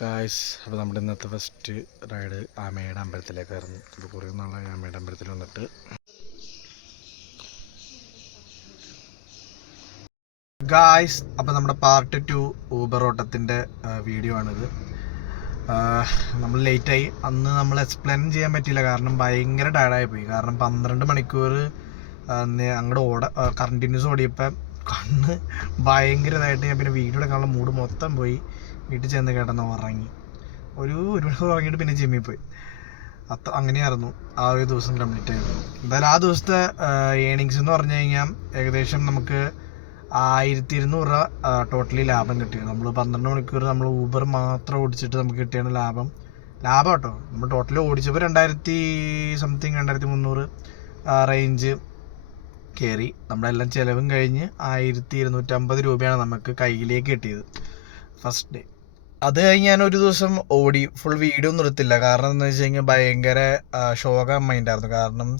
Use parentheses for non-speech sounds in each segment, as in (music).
Guys അപ്പോൾ നമ്മുടെ ഇന്നത്തെ ഫസ്റ്റ് റൈഡ് ആമയുടെ അമ്പലത്തിലേക്കായിരുന്നു അപ്പോൾ കുറേ നാളായി ആമയുടെ അമ്പലത്തിൽ വന്നിട്ട്. ഗായ്സ് അപ്പോൾ നമ്മുടെ പാർട്ട് ടു ഊബർ ഓട്ടത്തിന്റെ വീഡിയോ ആണിത്. നമ്മൾ ലേറ്റായി അന്ന് നമ്മൾ എക്സ്പ്ലെയിൻ ചെയ്യാൻ പറ്റിയില്ല. കാരണം ഭയങ്കര ടയർഡായി പോയി. കാരണം പന്ത്രണ്ട് മണിക്കൂർ അങ്ങോട്ട് ഓട കണ്ടിന്യൂസ് ഓടിയപ്പോൾ കണ്ണ് ഭയങ്കര ഇതായിട്ട് ഞാൻ പിന്നെ വീഡിയോ എടുക്കാനുള്ള മൂഡ് മൊത്തം പോയി. വീട്ടിൽ ചെന്ന് കിടന്ന് ഉറങ്ങി. ഒരു ഒരു മണിക്കൂർ ഉറങ്ങിയിട്ട് പിന്നെ ജിമ്മിൽ പോയി. അത്ര അങ്ങനെയായിരുന്നു. ആ ഒരു ദിവസം കംപ്ലീറ്റ് ആയത്. എന്തായാലും ആ ദിവസത്തെ ഏണിങ്സ് എന്ന് പറഞ്ഞു കഴിഞ്ഞാൽ ഏകദേശം നമുക്ക് ആയിരത്തി ഇരുന്നൂറ് രൂപ ടോട്ടലി ലാഭം കിട്ടി. നമ്മൾ പന്ത്രണ്ട് മണിക്കൂർ നമ്മൾ ഊബർ മാത്രം ഓടിച്ചിട്ട് നമുക്ക് കിട്ടിയാണ് ലാഭം. ലാഭം കേട്ടോ നമ്മൾ ടോട്ടലി ഓടിച്ചപ്പോൾ രണ്ടായിരത്തി സംതിങ് രണ്ടായിരത്തി മുന്നൂറ് റേഞ്ച് കയറി നമ്മളെല്ലാം ചിലവും കഴിഞ്ഞ് ആയിരത്തി ഇരുന്നൂറ്റമ്പത് രൂപയാണ് നമുക്ക് കയ്യിലേക്ക് കിട്ടിയത്. ഫസ്റ്റ് ഡേ അത് കഴിഞ്ഞ് ഞാൻ ഒരു ദിവസം ഓടി. ഫുൾ വീഡിയോ ഒന്നും എടുത്തില്ല. കാരണം എന്താ വെച്ച് കഴിഞ്ഞാൽ ഭയങ്കര ഷോക മൈൻഡായിരുന്നു കാരണം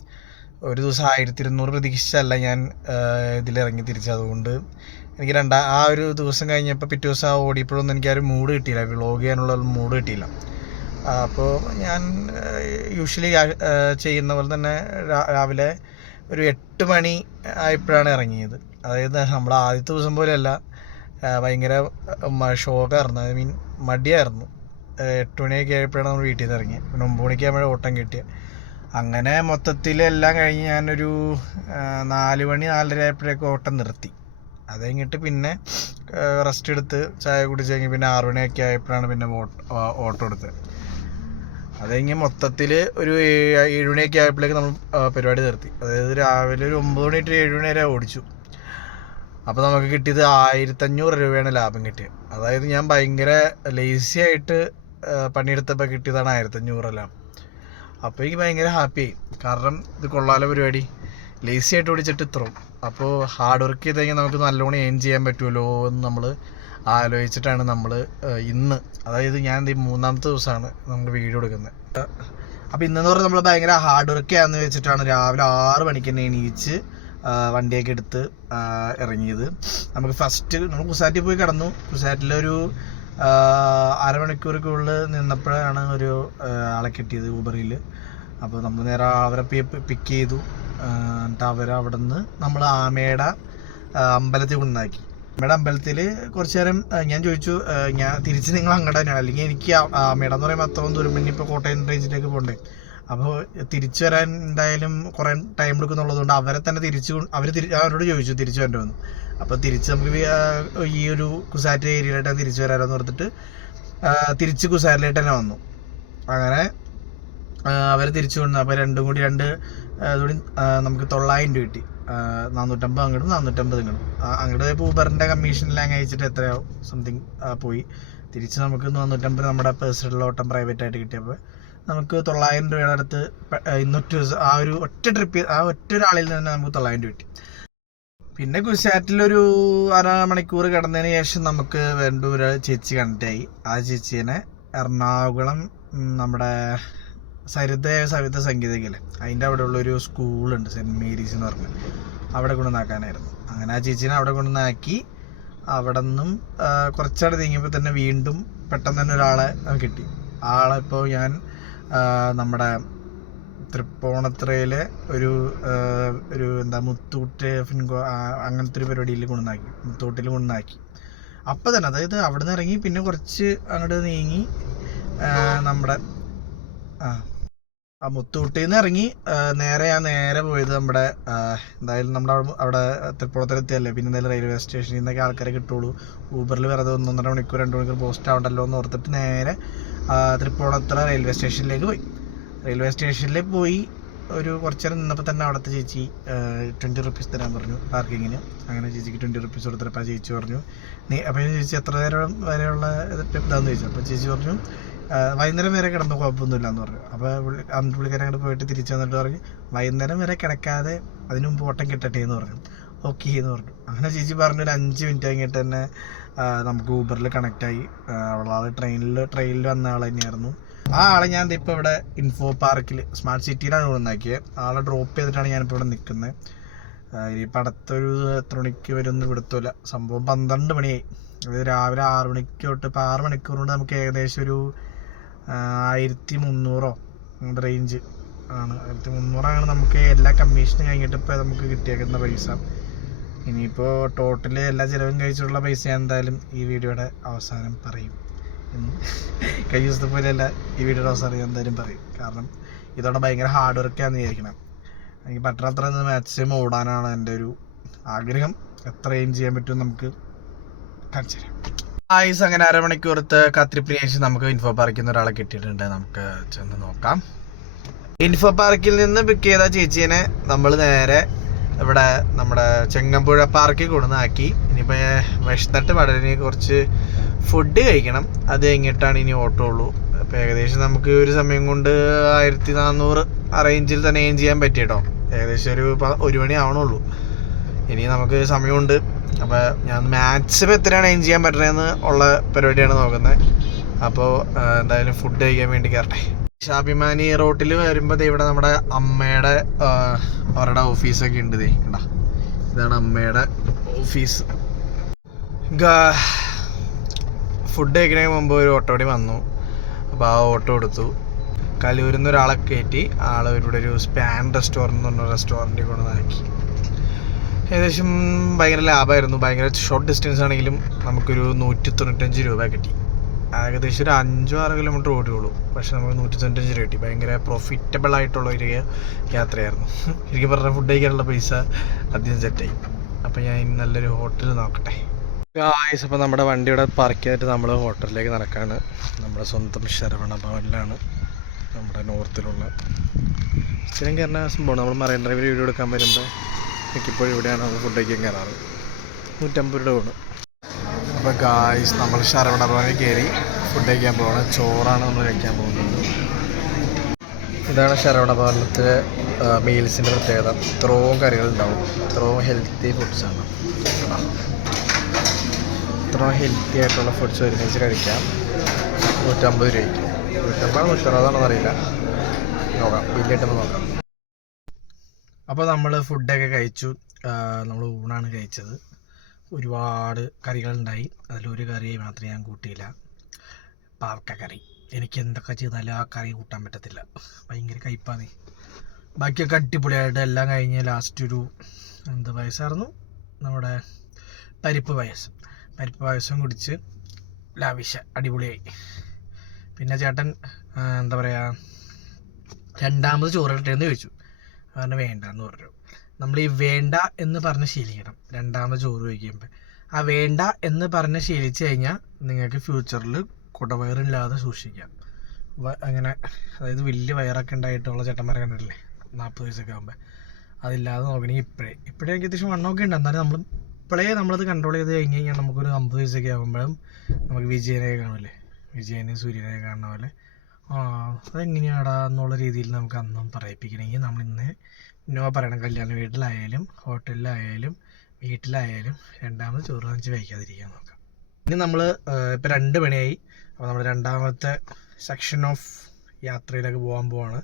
ഒരു ദിവസം ആയിരത്തി ഇരുന്നൂറ് പ്രതീക്ഷിച്ചല്ല ഞാൻ ഇതിലിറങ്ങി തിരിച്ചത്. അതുകൊണ്ട് എനിക്ക് രണ്ടാ ആ ഒരു ദിവസം കഴിഞ്ഞപ്പോൾ പിറ്റേ ദിവസം ആ ഓടിയപ്പോഴൊന്നും എനിക്ക് ആ ഒരു മൂഡ് കിട്ടിയില്ല. വ്ളോഗ് ചെയ്യാനുള്ള മൂഡ് കിട്ടിയില്ല. അപ്പോൾ ഞാൻ യൂഷ്വലി ചെയ്യുന്ന പോലെ തന്നെ രാവിലെ ഒരു എട്ട് മണി ആയപ്പോഴാണ് ഇറങ്ങിയത്. അതായത് നമ്മൾ ആദ്യത്തെ ദിവസം പോലെയല്ല. ഭയങ്കര ഷോക്കായിരുന്നു ഐ മീൻ മടിയായിരുന്നു. എട്ട് മണിയൊക്കെ ആയപ്പോഴാണ് നമ്മൾ വീട്ടിൽ നിന്ന് ഇറങ്ങിയത്. പിന്നെ ഒമ്പത് മണിക്ക് ആകുമ്പോഴേ ഓട്ടം കിട്ടിയത്. അങ്ങനെ മൊത്തത്തിൽ എല്ലാം കഴിഞ്ഞ് ഞാനൊരു നാല് മണി നാലര ആയപ്പോഴേക്കും ഓട്ടം നിർത്തി. അത് കഴിഞ്ഞിട്ട് പിന്നെ റെസ്റ്റ് എടുത്ത് ചായ കുടിച്ച് കഴിഞ്ഞ് പിന്നെ ആറു മണിയൊക്കെ ആയപ്പോഴാണ് പിന്നെ ഓട്ടം എടുത്തത്. അത് കഴിഞ്ഞ് മൊത്തത്തിൽ ഒരു ഏഴ് മണിയൊക്കെ ആയപ്പോഴേക്കും നമ്മൾ പരിപാടി നിർത്തി. അതായത് രാവിലെ ഒരു ഒമ്പത് മണി ടു ഏഴ് മണി വരെ ഓടിച്ചു. അപ്പോൾ നമുക്ക് കിട്ടിയത് ആയിരത്തഞ്ഞൂറ് രൂപയാണ് ലാഭം കിട്ടിയത്. അതായത് ഞാൻ ഭയങ്കര ലേസി ആയിട്ട് പണിയെടുത്തപ്പോൾ കിട്ടിയതാണ് ആയിരത്തഞ്ഞൂറെല്ലാം അപ്പോൾ എനിക്ക് ഭയങ്കര ഹാപ്പിയായി കാരണം ഇത് കൊള്ളാല പരിപാടി. ലേസി ആയിട്ട് ഓടിച്ചിട്ട് ഇത്രയും. അപ്പോൾ ഹാർഡ് വർക്ക് ചെയ്ത് കഴിഞ്ഞാൽ നമുക്ക് നല്ലോണം ഏൺ ചെയ്യാൻ പറ്റുമല്ലോ എന്ന് നമ്മൾ ആലോചിച്ചിട്ടാണ് നമ്മൾ ഇന്ന്. അതായത് ഞാൻ ഈ മൂന്നാമത്തെ ദിവസമാണ് നമ്മൾ വീഡിയോ എടുക്കുന്നത്. അപ്പോൾ ഇന്നെന്ന് പറഞ്ഞാൽ നമ്മൾ ഭയങ്കര ഹാർഡ് വർക്ക് ചെയ്യാന്ന് വെച്ചിട്ടാണ് രാവിലെ ആറ് മണിക്ക് തന്നെ എണീച്ച് വണ്ടിയൊക്കെ എടുത്ത് ഇറങ്ങിയത്. നമുക്ക് ഫസ്റ്റ് നമ്മൾ കുസാറ്റിൽ പോയി കിടന്നു. കുസാറ്റിലൊരു അരമണിക്കൂറൊക്കെ നിന്നപ്പോഴാണ് ഒരു ആളെ കിട്ടിയത് ഊബറിൽ അപ്പോൾ നമ്മൾ നേരെ അവരെ പിക്ക് ചെയ്തു. എന്നിട്ട് അവർ നിന്ന് നമ്മൾ ആമയുടെ അമ്പലത്തിൽ കൊണ്ടാക്കി അമ്മയുടെ അമ്പലത്തിൽ കുറച്ച് നേരം ഞാൻ ചോദിച്ചു ഞാൻ തിരിച്ച് നിങ്ങൾ അങ്ങോട്ട് തന്നെയാണ്? അല്ലെങ്കിൽ എനിക്ക് അമ്മയുടെ എന്ന് പറയുമ്പോൾ അത്രയും ദൂരം പിന്നെ ഇപ്പോൾ കോട്ടയം റേഞ്ചിലേക്ക് പോകണ്ടേ അപ്പോൾ തിരിച്ചു വരാൻ എന്തായാലും കുറേ ടൈം എടുക്കുന്നുള്ളതുകൊണ്ട് അവരെ തന്നെ തിരിച്ചു അവർ തിരി അവരോട് ചോദിച്ചു തിരിച്ചു വരണമെന്ന് അപ്പോൾ തിരിച്ച് നമുക്ക് ഈ ഒരു കുസാറ്റ് ഏരിയയിലായിട്ട് തിരിച്ചു വരാമെന്ന് ഓർത്തിട്ട് തിരിച്ച് കുസാറിലായിട്ട് തന്നെ വന്നു. അങ്ങനെ അവരെ തിരിച്ചു കൊണ്ടു അപ്പോൾ രണ്ടും കൂടി രണ്ട് ഇതുകൂടി നമുക്ക് തൊള്ളായിരം രൂപ കിട്ടി. നാനൂറ്റമ്പത് അങ്ങോട്ടും നാനൂറ്റമ്പത് ഇങ്ങോട്ടും അങ്ങോട്ട് പോയപ്പോൾ ഊബറിന്റെ കമ്മീഷനിലാങ് അയച്ചിട്ട് എത്രയാവും? സംതിങ് പോയി. തിരിച്ച് നമുക്ക് നാനൂറ്റമ്പത് നമ്മുടെ പേഴ്സണൽ ഓട്ടം പ്രൈവറ്റ് ആയിട്ട് കിട്ടിയപ്പോൾ നമുക്ക് തൊള്ളായിരം രൂപയുടെ അടുത്ത് ഇന്നൊറ്റ ദിവസം ആ ഒരു ഒറ്റ ട്രിപ്പ് ആ ഒറ്റ ഒരാളിൽ തന്നെ നമുക്ക് തൊള്ളായിരം രൂപ കിട്ടി. പിന്നെ ഗുജറാറ്റിലൊരു അര മണിക്കൂർ കിടന്നതിന് ശേഷം നമുക്ക് വേണ്ട ഒരു ചേച്ചി കണ്ടായി. ആ ചേച്ചീനെ എറണാകുളം നമ്മുടെ സരിത സവിത സംഗീതകല്ലേ അതിന്റെ അവിടെ ഉള്ളൊരു സ്കൂളുണ്ട് സെന്റ് മേരീസ് എന്ന് പറഞ്ഞ്. അവിടെ കൊണ്ടുവന്നാക്കാനായിരുന്നു അങ്ങനെ ആ ചേച്ചീനെ അവിടെ കൊണ്ടുവന്നാക്കി അവിടെ നിന്നും കുറച്ചവിടെ നീങ്ങിയപ്പോൾ തന്നെ വീണ്ടും പെട്ടെന്ന് തന്നെ ഒരാളെ കിട്ടി. ആളെ ഇപ്പോൾ ഞാൻ നമ്മുടെ തൃപ്പൂണിത്തുറയിലെ ഒരു ഒരു എന്താ മുത്തൂട്ട് ഫിൻകോ അങ്ങനത്തെ ഒരു പരിപാടിയിൽ കൊണ്ടുവന്നാക്കി മുത്തൂട്ടിൽ കൊണ്ടുവന്നാക്കി. അപ്പം തന്നെ അതായത് അവിടെ നിന്ന് ഇറങ്ങി പിന്നെ കുറച്ച് അങ്ങോട്ട് നീങ്ങി നമ്മുടെ ആ ആ മുത്തൂട്ടിൽ നിന്ന് ഇറങ്ങി നേരെ ഞാൻ നേരെ പോയത് നമ്മുടെ എന്തായാലും നമ്മുടെ അവിടെ തൃപ്പൂണിത്തുറെത്തിയല്ലേ പിന്നെ എന്തായാലും റെയിൽവേ സ്റ്റേഷനിൽ നിന്നൊക്കെ ആൾക്കാരെ കിട്ടുള്ളൂ. ഊബറിൽ വെറുതെ ഒന്നൊന്നര മണിക്കൂർ രണ്ട് മണിക്കൂർ പോസ്റ്റ് ആവണ്ടല്ലോ എന്ന് ഓർത്തിട്ട് നേരെ തൃപ്പൂണിത്തുറ റെയിൽവേ സ്റ്റേഷനിലേക്ക് പോയി. റെയിൽവേ സ്റ്റേഷനിൽ പോയി ഒരു കുറച്ച് നേരം നിന്നപ്പോൾ തന്നെ അവിടുത്തെ ചേച്ചി ട്വന്റി റുപ്പീസ് തരാൻ പറഞ്ഞു പാർക്കിങ്ങിന് അങ്ങനെ ചേച്ചിക്ക് ട്വന്റി റുപ്പീസ് കൊടുത്തപ്പോൾ ചേച്ചി പറഞ്ഞു നീ അപ്പോൾ ചേച്ചി എത്ര നേരം വരെയുള്ള ഇതാന്ന് ചോദിച്ചു. അപ്പോൾ ചേച്ചി പറഞ്ഞു വൈകുന്നേരം വരെ കിടന്നു കുഴപ്പമൊന്നുമില്ല എന്ന് പറഞ്ഞു അപ്പോൾ അന്ന് പുള്ളിക്കാരൻ അങ്ങോട്ട് പോയിട്ട് തിരിച്ചു വന്നിട്ട് പറഞ്ഞു വൈകുന്നേരം വരെ കിടക്കാതെ അതിനു ഓട്ടം കിട്ടട്ടെ എന്ന് പറഞ്ഞു. ഓക്കെ എന്ന് പറഞ്ഞു. അങ്ങനെ ചേച്ചി പറഞ്ഞു ഒരു അഞ്ച് മിനിറ്റ് കഴിഞ്ഞിട്ട് തന്നെ നമുക്ക് ഊബറിൽ കണക്റ്റായി അവളാൾ ട്രെയിനിൽ ട്രെയിനിൽ വന്ന ആൾ തന്നെയായിരുന്നു. ആ ആളെ ഞാൻ ഇപ്പോൾ ഇവിടെ ഇൻഫോ പാർക്കിൽ സ്മാർട്ട് സിറ്റിയിലാണ് കൊണ്ടാക്കിയത് ആളെ ഡ്രോപ്പ് ചെയ്തിട്ടാണ് ഞാനിപ്പോൾ ഇവിടെ നിൽക്കുന്നത് ഇനി ഇനിയിപ്പോൾ അടുത്തൊരു എത്ര മണിക്ക് വരുമെന്ന് വിടത്തില്ല. സംഭവം പന്ത്രണ്ട് മണിയായി. അത് രാവിലെ ആറ് മണിക്ക് തൊട്ട് ഇപ്പോൾ ആറ് മണിക്കൂർ കൊണ്ട് നമുക്ക് ഏകദേശം ഒരു ആയിരത്തി മുന്നൂറോ റേഞ്ച് ആണ്. ആയിരത്തി മുന്നൂറാണ് നമുക്ക് എല്ലാ കമ്മീഷനും കഴിഞ്ഞിട്ട് ഇപ്പോൾ നമുക്ക് കിട്ടിയേക്കുന്ന പൈസ. ഇനിയിപ്പോൾ ടോട്ടലി എല്ലാ ചിലവും കഴിച്ചിട്ടുള്ള പൈസ എന്തായാലും ഈ വീഡിയോയുടെ അവസാനം പറയും. (laughs) കഴിഞ്ഞ ദിവസത്തെ പോലെയല്ല ഈ വീഡിയോയുടെ അവസാനം എന്തായാലും പറയും. കാരണം ഇതോടെ ഭയങ്കര ഹാർഡ് വർക്കാന്ന് വിചാരിക്കണം. എനിക്ക് പറ്റണത്ര മാക്സിമം ഓടാനാണ് എന്റെ ഒരു ആഗ്രഹം. എത്ര എയിം ചെയ്യാൻ പറ്റും നമുക്ക് കാണിച്ചു തരാം. ആയുസ് അങ്ങനെ അരമണിക്കൂറത്ത് കാത്തിരിപ്പിന് ശേഷം നമുക്ക് ഇൻഫോ പാർക്കിൽ നിന്ന് ഒരാളെ കിട്ടിയിട്ടുണ്ട്. നമുക്ക് ചെന്ന് നോക്കാം. ഇൻഫോ പാർക്കിൽ നിന്ന് പിക്ക് ചെയ്ത ചേച്ചീനെ നമ്മൾ നേരെ ഇവിടെ നമ്മുടെ ചെങ്ങമ്പുഴ പാർക്കിൽ കൊണ്ടുവന്നാക്കി. ഇനിയിപ്പോൾ വിഷത്തട്ട് പടലിനെ കുറച്ച് ഫുഡ് കഴിക്കണം. അത് കഴിഞ്ഞിട്ടാണ് ഇനി ഓട്ടോ ഉള്ളൂ. അപ്പോൾ ഏകദേശം നമുക്ക് ഒരു സമയം കൊണ്ട് ആയിരത്തി നാനൂറ് ആ റേഞ്ചിൽ തന്നെ എയിം ചെയ്യാൻ പറ്റിയിട്ടോ. ഏകദേശം ഒരു ഒരു മണി ആവണുള്ളൂ. ഇനി നമുക്ക് സമയമുണ്ട്. അപ്പോൾ ഞാൻ മാക്സിമം എത്രയാണ് എയിം ചെയ്യാൻ പറ്റണതെന്ന് ഉള്ള പരിപാടിയാണ് നോക്കുന്നത്. അപ്പോൾ എന്തായാലും ഫുഡ് കഴിക്കാൻ വേണ്ടി കയറട്ടെ ഷാഭിമാനി റോട്ടിൽ വരുമ്പോൾ ഇവിടെ നമ്മുടെ അമ്മയുടെ അവരുടെ ഓഫീസൊക്കെ ഉണ്ട് ദേ ഇതാണ് അമ്മയുടെ ഓഫീസ്. ഫുഡ് കഴിക്കുന്നതിന് മുമ്പ് ഒരു ഓട്ടോടി വന്നു. അപ്പോൾ ആ ഓട്ടോ എടുത്തു. കലൂരിൽ നിന്ന് ഒരാളെ കയറ്റി ആളെ ഇവിടെ ഒരു സ്പാൻ റെസ്റ്റോറന്റ് എന്ന് പറഞ്ഞ റെസ്റ്റോറന്റിൽ കൊണ്ടുവന്നാക്കി. ഏകദേശം ഭയങ്കര ലാഭമായിരുന്നു ഭയങ്കര ഷോർട്ട് ഡിസ്റ്റൻസ് ആണെങ്കിലും നമുക്കൊരു നൂറ്റി തൊണ്ണൂറ്റഞ്ച് രൂപ കിട്ടി. ഏകദേശം ഒരു അഞ്ചോ ആറ് കിലോമീറ്റർ ഓടിയുള്ളൂ. പക്ഷെ നമുക്ക് നൂറ്റി തൊണ്ണൂറ്റഞ്ച് രൂപ കിട്ടി. ഭയങ്കര പ്രോഫിറ്റബിൾ ആയിട്ടുള്ള ഒരു യാത്രയായിരുന്നു. എനിക്ക് പറഞ്ഞ ഫുഡ് കഴിക്കാനുള്ള പൈസ അധികം സെറ്റായി അപ്പോൾ ഞാൻ നല്ലൊരു ഹോട്ടൽ നോക്കട്ടെ. ഗായ്സ് അപ്പോൾ നമ്മുടെ വണ്ടി ഇവിടെ പാർക്ക് ചെയ്തിട്ട് നമ്മൾ ഹോട്ടലിലേക്ക് നടക്കാണ്. നമ്മുടെ സ്വന്തം ശരവണ ഭവനിലാണ് നമ്മുടെ നോർത്തിലുള്ള സ്ഥിരം കയറുന്ന സംഭവമാണ്. നമ്മൾ മറൈൻ ഡ്രൈവിൽ വീഡിയോ എടുക്കാൻ വരുമ്പോൾ മിക്കപ്പോഴും ഇവിടെയാണ് നമ്മൾ ഫുഡ് കഴിക്കാൻ കയറാറ്. നൂറ്റമ്പത് രൂപ ആണ് അപ്പോൾ ഗായ്സ് നമ്മൾ ശരവണ ഭവനിൽ കയറി ഫുഡ് കഴിക്കാൻ പോകണം ചോറാണ് നമ്മൾ കഴിക്കാൻ പോകുന്നത്. ഇതാണ് ശരവണ ഭവനത്തിലെ മീൽസിന്റെ പ്രത്യേകത. ഇത്രയും കറികളുണ്ടാവും. ഇത്രയും ഹെൽത്തി ഫുഡ്സാണ് ഇത്രയും ഹെൽത്തി ആയിട്ടുള്ള ഫുഡ്സ് ഒരുമിച്ച് കഴിക്കാം. നൂറ്റമ്പത് രൂപയ്ക്ക്. നൂറ്റമ്പത് നൂറ്ററുപതാണെന്ന് അറിയില്ല. നോക്കാം. ബില്ലിട്ടുമ്പോൾ നോക്കാം. അപ്പോൾ നമ്മൾ ഫുഡൊക്കെ കഴിച്ചു. നമ്മൾ ഊണാണ് കഴിച്ചത്. ഒരുപാട് കറികളുണ്ടായി. അതിലൊരു കറി മാത്രം ഞാൻ കൂട്ടിയില്ല. കറി. എനിക്ക് എന്തൊക്കെ ചെയ്താലും ആ കറി കൂട്ടാൻ പറ്റത്തില്ല. ഭയങ്കര കയ്പാണ്. ബാക്കിയൊക്കെ അടിപൊളിയായിട്ട് എല്ലാം കഴിഞ്ഞ് ലാസ്റ്റ് ഒരു എന്ത് പായസമായിരുന്നു നമ്മുടെ പരിപ്പ് പായസം. പരിപ്പ് പായസം കുടിച്ച് ലാവിശ അടിപൊളിയായി. പിന്നെ ചേട്ടൻ എന്താ പറയുക രണ്ടാമത് ചോറ് കിട്ടിയെന്ന് ചോദിച്ചു. അതുകൊണ്ട് വേണ്ടെന്ന് പറഞ്ഞു. നമ്മൾ ഈ വേണ്ട എന്ന് പറഞ്ഞ് ശീലിക്കണം. രണ്ടാമത് ചോറ് കഴിക്കുമ്പോൾ ആ വേണ്ട എന്ന് പറഞ്ഞ് ശീലിച്ച് കഴിഞ്ഞാൽ നിങ്ങൾക്ക് ഫ്യൂച്ചറിൽ കുടവയറില്ലാതെ സൂക്ഷിക്കാം. അങ്ങനെ അതായത് വലിയ വയറൊക്കെ ഉണ്ടായിട്ടുള്ള ചേട്ടന്മാരെ കണ്ടിട്ടില്ലേ? നാൽപ്പത് വയസ്സൊക്കെ ആകുമ്പോൾ അതില്ലാതെ നോക്കണമെങ്കിൽ ഇപ്പോഴേ ഇപ്പോഴേ എനിക്ക് അത്യാവശ്യം വണ്ണമൊക്കെ ഉണ്ട്. എന്നാലും നമ്മൾ ഇപ്പോഴേ നമ്മളത് കൺട്രോൾ ചെയ്ത് കഴിഞ്ഞ് കഴിഞ്ഞാൽ നമുക്കൊരു അമ്പത് വയസ്സൊക്കെ ആകുമ്പോഴും നമുക്ക് വിജയനെ കാണുമല്ലേ വിജയനെയും സൂര്യനെയും കാണുന്ന പോലെ അതെങ്ങനെയാടാ എന്നുള്ള രീതിയിൽ നമുക്ക് അന്നും പറയിപ്പിക്കണമെങ്കിൽ നമ്മൾ ഇന്ന് നോ പറയണം. കല്യാണ വീട്ടിലായാലും ഹോട്ടലിലായാലും വീട്ടിലായാലും രണ്ടാമത് ചോറ് വാങ്ങിച്ച് വയ്ക്കാതിരിക്കാൻ നോക്കാം. ഇനി നമ്മൾ ഇപ്പോൾ രണ്ട് മണിയായി. അപ്പോൾ നമ്മൾ രണ്ടാമത്തെ സെക്ഷൻ ഓഫ് യാത്രയിലേക്ക് പോകാൻ പോവാണ്.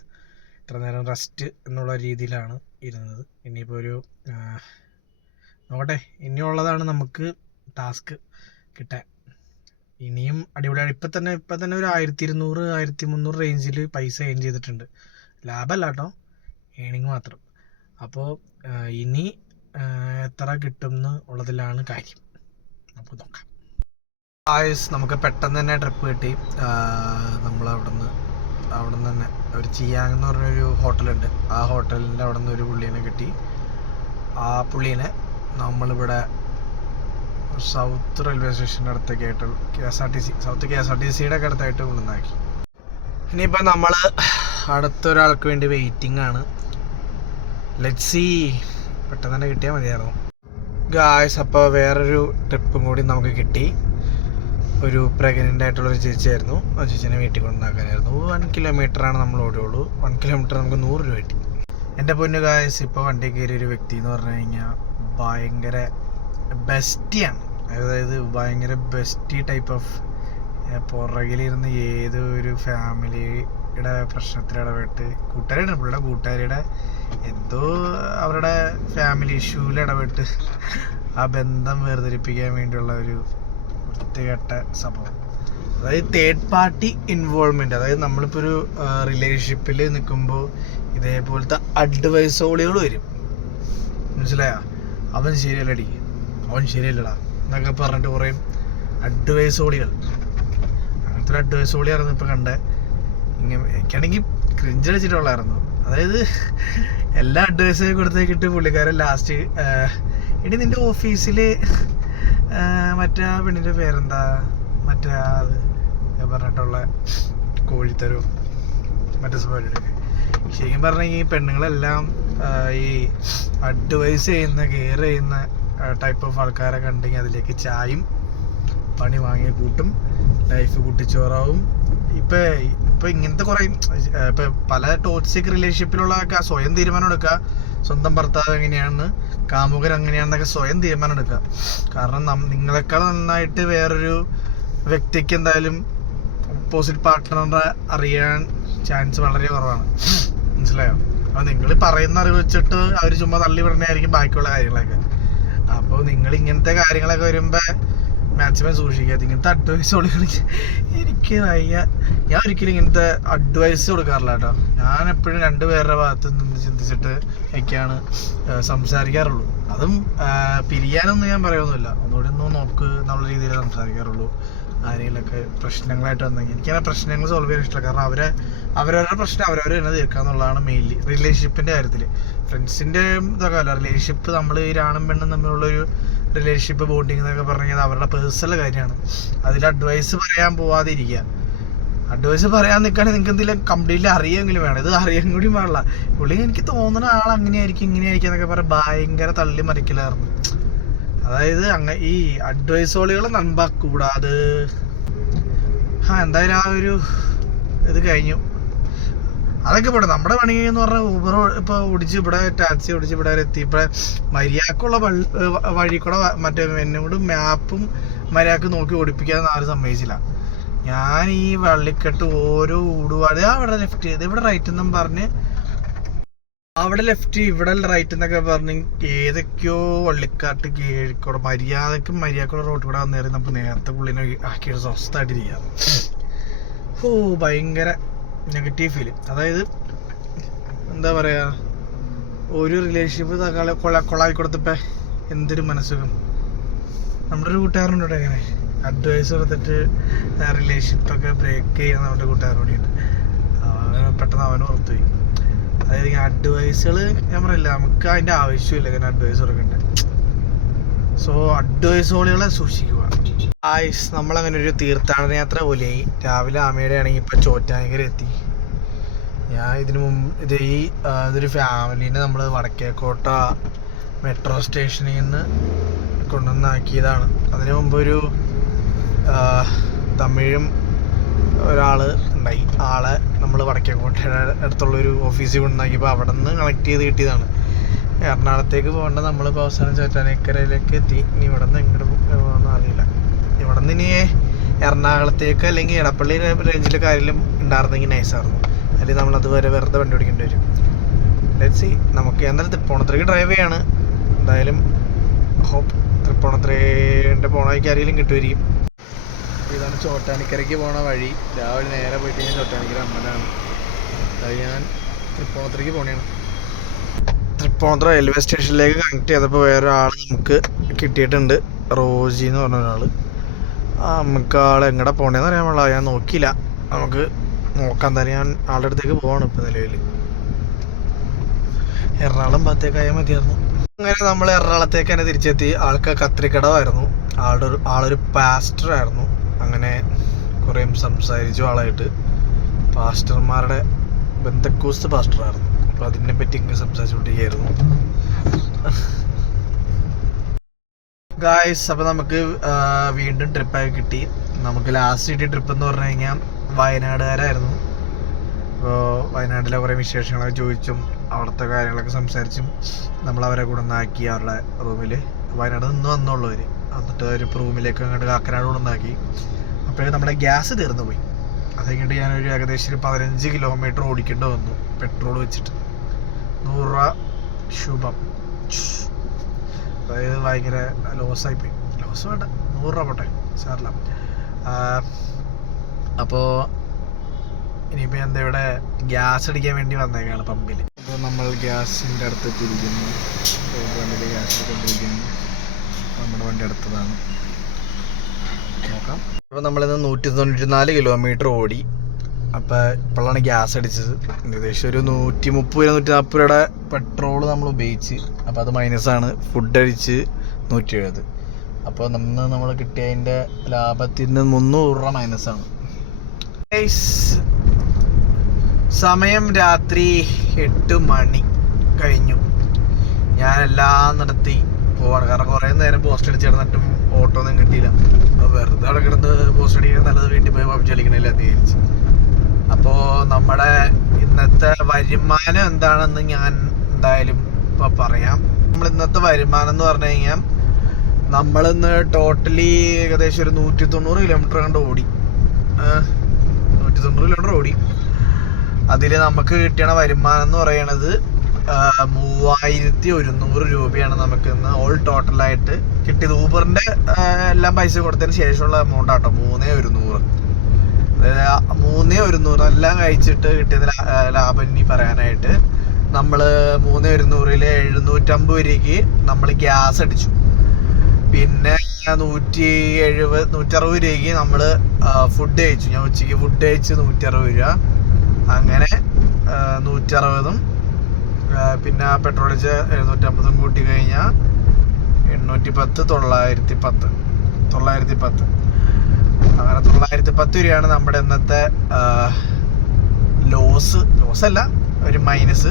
ഇത്ര നേരം റെസ്റ്റ് എന്നുള്ള രീതിയിലാണ് ഇരുന്നത്. ഇനിയിപ്പോൾ ഒരു നോക്കട്ടെ. ഇനിയുള്ളതാണ് നമുക്ക് ടാസ്ക് കിട്ടാൻ. ഇനിയും അടിപൊളിയാണ്. ഇപ്പം തന്നെ ഇപ്പം തന്നെ ഒരു ആയിരത്തി ഇരുന്നൂറ് ആയിരത്തി മുന്നൂറ് റേഞ്ചിൽ പൈസ ഏൺ ചെയ്തിട്ടുണ്ട്. ലാഭമല്ല കേട്ടോ ഏണിങ് മാത്രം. അപ്പോൾ ഇനി എത്ര കിട്ടും എന്ന് ഉള്ളതിലാണ് കാര്യം. അപ്പോൾ നോക്കാം. ആയുസ് നമുക്ക് പെട്ടെന്ന് തന്നെ ട്രിപ്പ് കിട്ടി. നമ്മൾ അവിടെ നിന്ന് അവിടെ നിന്ന് തന്നെ ഒരു ചിയാങ് എന്ന് പറഞ്ഞൊരു ഹോട്ടലുണ്ട് ആ ഹോട്ടലിന്റെ അവിടെ നിന്ന് ഒരു പുള്ളീനെ കിട്ടി. ആ പുള്ളീനെ നമ്മളിവിടെ സൗത്ത് റെയിൽവേ സ്റ്റേഷന്റെ അടുത്തേക്ക് ആയിട്ട് K S R T C south K S R T സിയുടെ ഒക്കെ അടുത്തായിട്ട് കൊണ്ടുവന്നാക്കി ഇനിയിപ്പോൾ നമ്മൾ അടുത്തൊരാൾക്ക് വേണ്ടി വെയിറ്റിംഗ് ആണ്. ലെറ്റ് സി പെട്ടെന്ന് തന്നെ കിട്ടിയാൽ മതിയായിരുന്നു. ഗായ്സ് അപ്പോൾ വേറൊരു ട്രിപ്പും കൂടി നമുക്ക് കിട്ടി. ഒരു പ്രഗ്നന്റ് ആയിട്ടുള്ളൊരു ചേച്ചിയായിരുന്നു ആ ചേച്ചിനെ വീട്ടിൽ കൊണ്ടാക്കാനായിരുന്നു വൺ ആണ് നമ്മൾ ഓടുകയുള്ളൂ വൺ കിലോമീറ്റർ നമുക്ക് നൂറ് രൂപ കിട്ടി. എന്റെ പൊന്നു ഗായസ് ഇപ്പോൾ വണ്ടി കയറിയ ഒരു വ്യക്തി എന്ന് പറഞ്ഞു കഴിഞ്ഞാൽ ഭയങ്കര ബെസ്റ്റിയാണ് അതായത് ഭയങ്കര ബെസ്റ്റി ടൈപ്പ് ഓഫ് പുറകിലിരുന്ന് ഏതോ ഒരു ഫാമിലിയുടെ പ്രശ്നത്തിൽ ഇടപെട്ട് കൂട്ടുകാരാണ് പുള്ളിയുടെ കൂട്ടുകാരിയുടെ എന്തോ അവരുടെ ഫാമിലി ഇഷ്യൂവിൽ ഇടപെട്ട് ആ ബന്ധം വേർതിരിപ്പിക്കാൻ വേണ്ടിയുള്ള ഒരു വൃത്തികെട്ട സംഭവം. അതായത് തേർഡ് പാർട്ടി ഇൻവോൾവ്മെന്റ് അതായത് നമ്മളിപ്പോൾ ഒരു റിലേഷൻഷിപ്പിൽ നിൽക്കുമ്പോൾ ഇതേപോലത്തെ അഡ്വൈസോളികൾ വരും. മനസ്സിലായോ? അവൻ ശരിയല്ലടി. അവൻ ശരിയല്ലടാ എന്നൊക്കെ പറഞ്ഞിട്ട് കുറേ അഡ്വൈസ് ഓളികൾ. അങ്ങനത്തെ ഒരു അഡ്വൈസോളിയായിരുന്നു ഇപ്പം കണ്ടേ. ഇങ്ങനെ എനിക്കാണെങ്കിൽ ക്രിഞ്ചടിച്ചിട്ടുള്ളായിരുന്നു അതായത് എല്ലാ അഡ്വൈസും കൊടുത്തേക്കിട്ട് പുള്ളിക്കാരൻ ലാസ്റ്റ് ഇനി നിന്റെ ഓഫീസിൽ മറ്റേ പെണ്ണിന്റെ പേരെന്താ? മറ്റേ അത് പറഞ്ഞിട്ടുള്ള കോഴിത്തരു മറ്റേ സ്വഭാവം ശരിക്കും പറഞ്ഞാൽ ഈ പെണ്ണുങ്ങളെല്ലാം ഈ അഡ്വൈസ് ചെയ്യുന്ന കെയർ ചെയ്യുന്ന ടൈപ്പ് ഓഫ് ആൾക്കാരെ കണ്ടെങ്കിൽ അതിലേക്ക് ചായയും പണി വാങ്ങി കൂട്ടും ലൈഫ് കുട്ടിച്ചോറാവും. ഇപ്പൊ ഇപ്പൊ ഇങ്ങനത്തെ കുറെ ഇപ്പൊ പല ടോക്സിക് റിലേഷൻഷിപ്പിലുള്ള സ്വയം തീരുമാനം എടുക്കുക സ്വന്തം ഭർത്താവ് എങ്ങനെയാണ് കാമുകൻ എങ്ങനെയാണെന്നൊക്കെ സ്വയം തീരുമാനം എടുക്കുക കാരണം നിങ്ങളെക്കാൾ നന്നായിട്ട് വേറൊരു വ്യക്തിക്ക് എന്തായാലും ഓപ്പോസിറ്റ് പാർട്ട്ണറെ അറിയാൻ ചാൻസ് വളരെ കുറവാണ്. മനസ്സിലായോ? അപ്പൊ നിങ്ങൾ പറയുന്ന അറിവ് വെച്ചിട്ട് അവർ ചുമ്മാ തള്ളി വിടണായിരിക്കും ബാക്കിയുള്ള കാര്യങ്ങളൊക്കെ. അപ്പോൾ നിങ്ങൾ ഇങ്ങനത്തെ കാര്യങ്ങളൊക്കെ വരുമ്പോ മാക്സിമം സൂക്ഷിക്കുക. ഇങ്ങനത്തെ അഡ്വൈസ് കൊടുക്കണമെങ്കിൽ എനിക്ക് വയ്യ ഞാൻ ഒരിക്കലും ഇങ്ങനത്തെ അഡ്വൈസ് കൊടുക്കാറില്ല കേട്ടോ. ഞാൻ എപ്പോഴും രണ്ട് പേരുടെ ഭാഗത്ത് നിന്ന് ചിന്തിച്ചിട്ട് ഒക്കെയാണ് സംസാരിക്കാറുള്ളൂ. അതും പിരിയാനൊന്നും ഞാൻ പറയൊന്നുമില്ല. ഒന്നുകൂടി ഒന്ന് നോക്ക് എന്നുള്ള രീതിയിൽ സംസാരിക്കാറുള്ളൂ. ആരെങ്കിലൊക്കെ പ്രശ്നങ്ങളായിട്ട് വന്നെങ്കിൽ. എനിക്ക് ആ പ്രശ്നങ്ങൾ സോൾവ് ചെയ്യാൻ ഇഷ്ടമില്ല കാരണം അവരെ അവരവരുടെ പ്രശ്നം അവരവർ തന്നെ തീർക്കുക എന്നുള്ളതാണ് മെയിൻലി റിലേഷൻഷിപ്പിന്റെ കാര്യത്തിൽ ഫ്രണ്ട്സിന്റെ ഇതൊക്കെ അല്ല റിലേഷൻഷിപ്പ് നമ്മൾ ഈ രാണും പെണ്ണും തമ്മിലുള്ളൊരു റിലേഷൻഷിപ്പ് ബോണ്ടിങ് എന്നൊക്കെ പറഞ്ഞു കഴിഞ്ഞാൽ അവരുടെ പേഴ്സണൽ കാര്യമാണ്. അതിൽ അഡ്വൈസ് പറയാൻ പോവാതെ ഇരിക്കുക അഡ്വൈസ് പറയാൻ നിൽക്കുകയാണെങ്കിൽ നിങ്ങൾക്ക് എന്തെങ്കിലും കംപ്ലീറ്റ്ലി അറിയുമെങ്കിലും വേണം. ഇത് അറിയാൻ കൂടി പാടില്ല. പുള്ളി എനിക്ക് തോന്നുന്ന ആൾ അങ്ങനെയായിരിക്കും ഇങ്ങനെയായിരിക്കും എന്നൊക്കെ പറയാം ഭയങ്കര തള്ളി മറിക്കലായിരുന്നു അതായത് അങ്ങ ഈ അഡ്വൈസോളികൾ കൂടാതെ ആ എന്തായാലും ആ ഒരു ഇത് കഴിഞ്ഞു. അതൊക്കെ പോട്ടെ. നമ്മുടെ പണി എന്ന് പറഞ്ഞാൽ ഊബർ ഇപ്പൊ ഓടിച്ച് ഇവിടെ ടാക്സി ഓടിച്ച് ഇവിടെ എത്തി. ഇവിടെ മര്യാദക്കുള്ള വഴി കൂടെ മറ്റേ എന്നോട് മാപ്പും മര്യാദയ്ക്ക് നോക്കി ഓടിപ്പിക്കാന്ന് ആരും സമ്മതിച്ചില്ല. ഞാൻ ഈ വള്ളിക്കെട്ട് ഓരോ ഊടുപാട് ആ ഇവിടെ ലെഫ്റ്റ് ചെയ്ത് ഇവിടെ റൈറ്റ് എന്നും പറഞ്ഞ് അവിടെ ലെഫ്റ്റ് ഇവിടെ റൈറ്റ് എന്നൊക്കെ പറഞ്ഞ് ഏതൊക്കെയോ വള്ളിക്കാട്ട് കീഴിക്കൂടെ മര്യാദയ്ക്ക് മര്യാദക്കുള്ള റോഡ് കൂടെ വന്നേറി നമുക്ക് നേരത്തെ പുള്ളിനെ ആക്കിയ സ്വസ്ഥമായിട്ടിരിക്കാം ഓ ഭയങ്കര നെഗറ്റീവ് ഫീൽ അതായത് എന്താ പറയാ ഒരു റിലേഷൻഷിപ്പ് തക്കാളെ കൊള കൊളായി കൊടുത്തപ്പോ എന്തൊരു മനസ്സുഖം. നമ്മുടെ ഒരു കൂട്ടുകാരനുണ്ട് അങ്ങനെ അഡ്വൈസ് കൊടുത്തിട്ട് റിലേഷൻഷിപ്പ് ഒക്കെ ബ്രേക്ക് ചെയ്യുന്ന നമ്മുടെ കൂട്ടുകാരനോടെയുണ്ട് പെട്ടെന്ന് അവനും പുറത്തുപോയി അതായത് ഇങ്ങനെ അഡ്വൈസുകൾ ഞാൻ പറയില്ല. നമുക്ക് അതിന്റെ ആവശ്യമില്ല ഇങ്ങനെ അഡ്വൈസ് കൊടുക്കണ്ടേ. സോ അഡ്വൈസോളുകളെ സൂക്ഷിക്കുക. ആയിസ് നമ്മളങ്ങനെ ഒരു തീർത്ഥാടന യാത്ര പോലെയായി രാവിലെ ആമയുടെ ആണെങ്കിൽ ഇപ്പം ചോറ്റാനിക്കര എത്തി. ഞാൻ ഇതിനു മുമ്പ് ഇത് ഈ ഇതൊരു ഫാമിലീനെ നമ്മൾ വടക്കേക്കോട്ട മെട്രോ സ്റ്റേഷനിൽ നിന്ന് കൊണ്ടുവന്നാക്കിയതാണ്. അതിനു മുമ്പ് ഒരു തമിഴും ഒരാൾ ഉണ്ടായി. ആളെ നമ്മൾ വടക്കേക്കോട്ടയുടെ അടുത്തുള്ള ഒരു ഓഫീസിൽ കൊണ്ടുവന്നാക്കിയപ്പോൾ അവിടെ നിന്ന് കണക്ട് ചെയ്ത് കിട്ടിയതാണ്. എറണാകുളത്തേക്ക് പോകേണ്ട നമ്മളിപ്പോൾ അവസാനം ചോറ്റാനിക്കരയിലേക്ക് എത്തി. ഇനി ഇവിടെ നിന്ന് എങ്ങോട്ട് പോകുന്ന അറിയില്ല. ഇവിടെ നിന്ന് ഇനി എറണാകുളത്തേക്ക് അല്ലെങ്കിൽ എടപ്പള്ളി റേഞ്ചിലെ കാര്യം ഉണ്ടായിരുന്നെങ്കിൽ നൈസായിരുന്നു അല്ലെങ്കിൽ നമ്മൾ അതുവരെ വെറുതെ വണ്ടി ഓടിക്കേണ്ടി വരും. സി നമുക്ക് എന്തായാലും തൃപ്പൂണിത്തുറയ്ക്ക് ഡ്രൈവ് ചെയ്യാണ്. എന്തായാലും ഹോപ്പ് തൃപ്പൂണിത്തുറേന്റെ പോണ വഴിക്ക് ആരെങ്കിലും കിട്ടുമായിരിക്കും. ഇതാണ് ചോട്ടാനിക്കരയ്ക്ക് പോണ വഴി. രാവിലെ നേരെ പോയിട്ട് ഞാൻ ചോട്ടാനിക്കര അമ്പലമാണ്. അത് ഞാൻ തൃപ്പൂണിത്തുറയ്ക്ക് പോണേണ്. തൃപ്പൂണിത്തറ റെയിൽവേ സ്റ്റേഷനിലേക്ക് കണക്ട് ചെയ്തപ്പോൾ വേറൊരാൾ നമുക്ക് കിട്ടിയിട്ടുണ്ട്. റോജി എന്ന് പറഞ്ഞ ഒരാൾ നമുക്ക് ആൾ എങ്ങടെ പോണേന്ന് അറിയാൻ പാടില്ല. ഞാൻ നോക്കിയില്ല. നമുക്ക് നോക്കാൻ തന്നെ ഞാൻ ആളുടെ അടുത്തേക്ക് പോവാണ് ഇപ്പം നിലവിൽ എറണാകുളം ഭാഗത്തേക്കായാൽ മതിയായിരുന്നു. അങ്ങനെ നമ്മൾ എറണാകുളത്തേക്ക് തന്നെ തിരിച്ചെത്തി. ആൾക്ക് കത്രിക്കടവായിരുന്നു. ആളുടെ ഒരു ആളൊരു പാസ്റ്റർ ആയിരുന്നു. അങ്ങനെ കുറേ സംസാരിച്ചു ആളായിട്ട് പാസ്റ്റർമാരുടെ ബന്ധക്കൂസ് പാസ്റ്ററായിരുന്നു. അപ്പോൾ അതിനെ പറ്റി ഇങ്ങനെ സംസാരിച്ചുകൊണ്ടിരിക്കുകയായിരുന്നു. ഗായ്സ് അപ്പോൾ നമുക്ക് വീണ്ടും ട്രിപ്പായി കിട്ടി. നമുക്ക് ലാസ്റ്റ് കിട്ടിയ ട്രിപ്പ് എന്ന് പറഞ്ഞു കഴിഞ്ഞാൽ വയനാടുകാരായിരുന്നു. അപ്പോൾ വയനാട്ടിലെ കുറേ വിശേഷങ്ങളൊക്കെ ചോദിച്ചും അവിടുത്തെ കാര്യങ്ങളൊക്കെ സംസാരിച്ചും നമ്മൾ അവരെ കൂടെ ഒന്നാക്കി അവരുടെ റൂമിൽ വയനാട് നിന്ന് വന്നുള്ളൂ അവർ എന്നിട്ട് ഒരു റൂമിലേക്ക് അങ്ങോട്ട് കാക്കനാട് കൊണ്ടുവന്നാക്കി. അപ്പോഴേ നമ്മുടെ ഗ്യാസ് തീർന്നു പോയി അത് കഴിഞ്ഞിട്ട് ഞാനൊരു ഏകദേശം ഒരു പതിനഞ്ച് കിലോമീറ്റർ ഓടിക്കേണ്ടി വന്നു പെട്രോൾ വെച്ചിട്ട്. നൂറ് രൂപ ശുഭം. അതായത് ഭയങ്കര ലോസായി പോയി ലോസ് വേണ്ട നൂറ് രൂപ പോട്ടെ സാറില്ല അപ്പോൾ ഇനിയിപ്പോൾ എന്താ ഇവിടെ ഗ്യാസ് അടിക്കാൻ വേണ്ടി വന്നേക്കാണ് പമ്പിൽ അപ്പോൾ നമ്മൾ ഗ്യാസിന്റെ അടുത്ത് തിരിക്കുന്നു വണ്ടിയിൽ ഗ്യാസ് കൊണ്ടിരിക്കുന്നു നമ്മുടെ വണ്ടി അടുത്തതാണ്. നോക്കാം. അപ്പോൾ നമ്മളിന്ന് നൂറ്റി തൊണ്ണൂറ്റി നാല് കിലോമീറ്റർ ഓടി. അപ്പോൾ ഇപ്പോഴാണ് ഗ്യാസ് അടിച്ചത്. ഏകദേശം ഒരു നൂറ്റി മുപ്പത് നൂറ്റി നാൽപ്പത് രൂപയുടെ പെട്രോൾ നമ്മൾ ഉപയോഗിച്ച് അപ്പോൾ അത് മൈനസാണ് ഫുഡ് അടിച്ച് നൂറ്റി എഴുപത് അപ്പോൾ നമ്മൾ നമ്മൾ കിട്ടിയതിന്റെ ലാഭത്തിന് മുന്നൂറ് രൂപ മൈനസാണ് സമയം രാത്രി എട്ട് മണി കഴിഞ്ഞു. ഞാൻ എല്ലാം നടത്തി പോവാണ്. കാരണം കുറേ നേരം പോസ്റ്റ് അടിച്ച് കിടന്നിട്ടും ഓട്ടോ ഒന്നും കിട്ടിയില്ല. അപ്പോൾ വെറുതെ അവിടെ കിടന്ന് പോസ്റ്റ് അടിക്കാൻ നല്ലത് വീട്ടിൽ പോയി പബ്ജി കളിക്കണില്ല അധികരിച്ച് അപ്പോ നമ്മുടെ ഇന്നത്തെ വരുമാനം എന്താണെന്ന് ഞാൻ എന്തായാലും ഇപ്പോൾ പറയാം. നമ്മൾ ഇന്നത്തെ വരുമാനം എന്ന് പറഞ്ഞു കഴിഞ്ഞാൽ നമ്മളിന്ന് ടോട്ടലി ഏകദേശം ഒരു നൂറ്റി തൊണ്ണൂറ് കിലോമീറ്റർ കണ്ട് ഓടി. നൂറ്റി തൊണ്ണൂറ് കിലോമീറ്റർ ഓടി. അതിൽ നമുക്ക് കിട്ടിയ വരുമാനം എന്ന് പറയണത് മൂവായിരത്തി ഒരുന്നൂറ് രൂപയാണ് നമുക്ക് ഇന്ന് ഓൾ ടോട്ടലായിട്ട് കിട്ടിയത്. ഊബറിന്റെ എല്ലാം പൈസ കൊടുത്തതിന് ശേഷമുള്ള എമൗണ്ട് ആട്ടോ മൂന്നേ ഒരുന്നൂറ് മൂന്നേ ഒരുന്നൂറ് എല്ലാം കഴിച്ചിട്ട് കിട്ടിയത് ലാഭം ഇനി പറയാനായിട്ട് നമ്മൾ മൂന്നേ ഒരുന്നൂറിൽ എഴുന്നൂറ്റമ്പത് രൂപയ്ക്ക് നമ്മൾ ഗ്യാസ് അടിച്ചു. പിന്നെ നൂറ്റി എഴുപത് നൂറ്ററുപത് രൂപയ്ക്ക് നമ്മൾ ഫുഡ് കഴിച്ചു. ഞാൻ ഉച്ചയ്ക്ക് ഫുഡ് കഴിച്ച് നൂറ്ററുപത് രൂപ. അങ്ങനെ നൂറ്ററുപതും പിന്നെ പെട്രോൾ വെച്ച് എഴുന്നൂറ്റമ്പതും കൂട്ടി കഴിഞ്ഞാൽ എണ്ണൂറ്റി പത്ത് തൊള്ളായിരത്തി പത്ത് തൊള്ളായിരത്തി പത്ത് അങ്ങനെ തൊള്ളായിരത്തി പത്ത് രൂപയാണ് നമ്മുടെ ഇന്നത്തെ ലോസ് ലോസ് അല്ല ഒരു മൈനസ്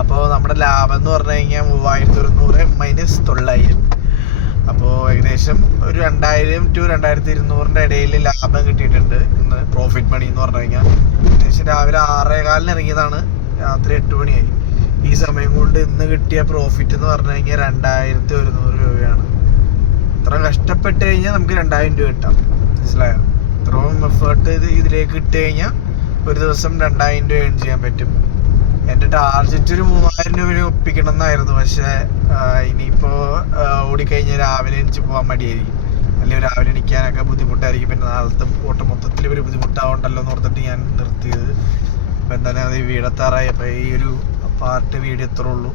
അപ്പോൾ നമ്മുടെ ലാഭം എന്ന് പറഞ്ഞു കഴിഞ്ഞാൽ മൂവായിരത്തി ഒരുന്നൂറ് മൈനസ് തൊള്ളായിരം. അപ്പോൾ ഏകദേശം ഒരു രണ്ടായിരം ടു രണ്ടായിരത്തി ഇരുന്നൂറിന്റെ ഇടയിൽ ലാഭം കിട്ടിയിട്ടുണ്ട്. ഇന്ന് പ്രോഫിറ്റ് മണി എന്ന് പറഞ്ഞു കഴിഞ്ഞാൽ ഏകദേശം രാവിലെ ആറേ കാലിന് ഇറങ്ങിയതാണ്. രാത്രി എട്ട് മണിയായി. ഈ സമയം കൊണ്ട് ഇന്ന് കിട്ടിയ പ്രോഫിറ്റ് എന്ന് പറഞ്ഞു കഴിഞ്ഞാൽ രണ്ടായിരത്തി ഒരുന്നൂറ് രൂപയാണ്. ഇത്ര കഷ്ടപ്പെട്ട് കഴിഞ്ഞാൽ നമുക്ക് രണ്ടായിരം രൂപ കിട്ടാം. മനസ്സിലായോ? ഇത്രയും എഫേർട്ട് ഇത് ഇതിലേക്ക് ഇട്ട് കഴിഞ്ഞാൽ ഒരു ദിവസം രണ്ടായിരം രൂപ ഏൺ ചെയ്യാൻ പറ്റും. എന്റെ ടാർജറ്റ് ഒരു മൂവായിരം രൂപ ഒപ്പിക്കണം എന്നായിരുന്നു പക്ഷേ ഇനിയിപ്പോൾ ഓടിക്കഴിഞ്ഞാൽ രാവിലെ എനിക്ക് പോകാൻ മടിയായിരിക്കും. അല്ലെങ്കിൽ രാവിലെ എണിക്കാനൊക്കെ ബുദ്ധിമുട്ടായിരിക്കും. പിന്നെ നാളത്തെ ഓട്ടം മൊത്തത്തിൽ ഒരു ബുദ്ധിമുട്ടാവണ്ടല്ലോ എന്ന് ഓർത്തിട്ട് ഞാൻ നിർത്തിയത്. അപ്പം എന്തായാലും അത് വീടത്താറായി. അപ്പോൾ ഈ ഒരു പാർട്ട് വീഡിയോ ഇത്രേ ഉള്ളൂ.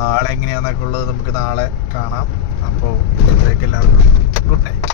നാളെ എങ്ങനെയാണെന്നൊക്കെ ഉള്ളത് നമുക്ക് നാളെ കാണാം. അപ്പോൾ ഇപ്പോഴത്തേക്ക് എല്ലാവർക്കും ഗുഡ് നൈറ്റ്.